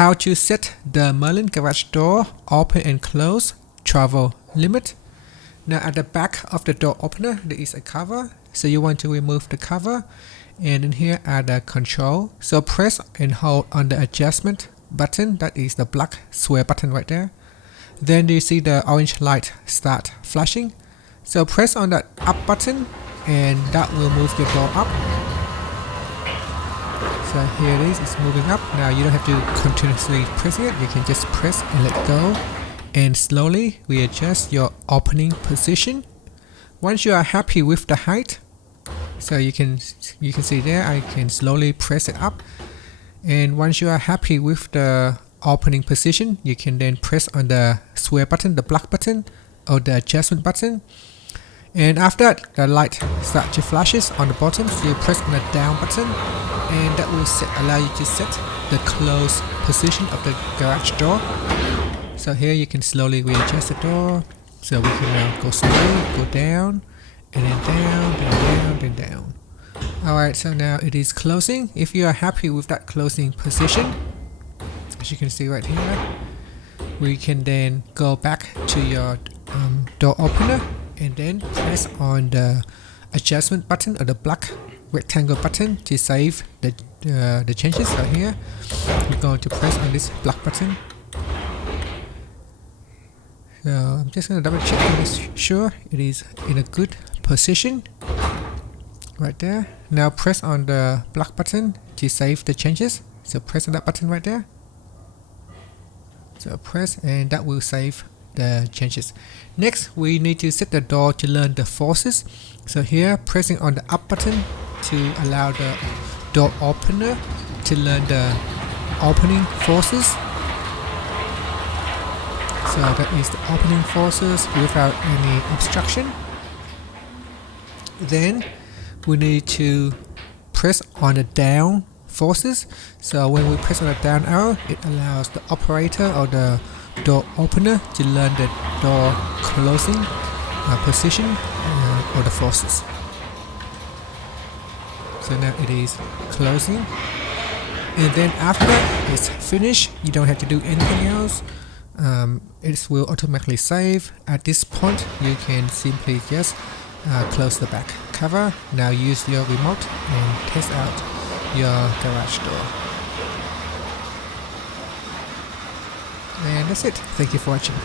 how to set the Merlin garage door open and close travel limit. Now at the back of the door opener there is a cover, so you want to remove the cover, and in here are the control. So press and hold on the adjustment button, that is the black square button right there. Then you see the orange light start flashing, so press on that up button and that will move the door up. So here it is, it's moving up. Now you don't have to continuously press it, you can just press and let go and slowly readjust your opening position. Once you are happy with the height, so you can see there, I can slowly press it up, and once you are happy with the opening position, you can then press on the square button, the black button, or the adjustment button. And after that, the light starts to flashes on the bottom, so you press on the down button, and that will allow you to set the close position of the garage door. So here you can slowly readjust the door, so we can now go slowly, go down, and then down, then down, then down. Alright, so now it is closing. If you are happy with that closing position, as you can see right here, we can then go back to your door opener and then press on the adjustment button or the black rectangle button to save the changes. So here we're going to press on this black button. So I'm just going to double check to make sure it is in a good position right there. Now press on the black button to save the changes, so press on that button right there. So press and that will save the changes. Next we need to set the door to learn the forces. So here pressing on the up button to allow the door opener to learn the opening forces. So that is the opening forces without any obstruction. Then we need to press on the down forces. So when we press on the down arrow, it allows the operator or the door opener to learn the door closing position or the forces. So now it is closing, and then after it's finished, you don't have to do anything else. It will automatically save. At this point you can simply just close the back cover. Now use your remote and test out your garage door. And that's it. Thank you for watching.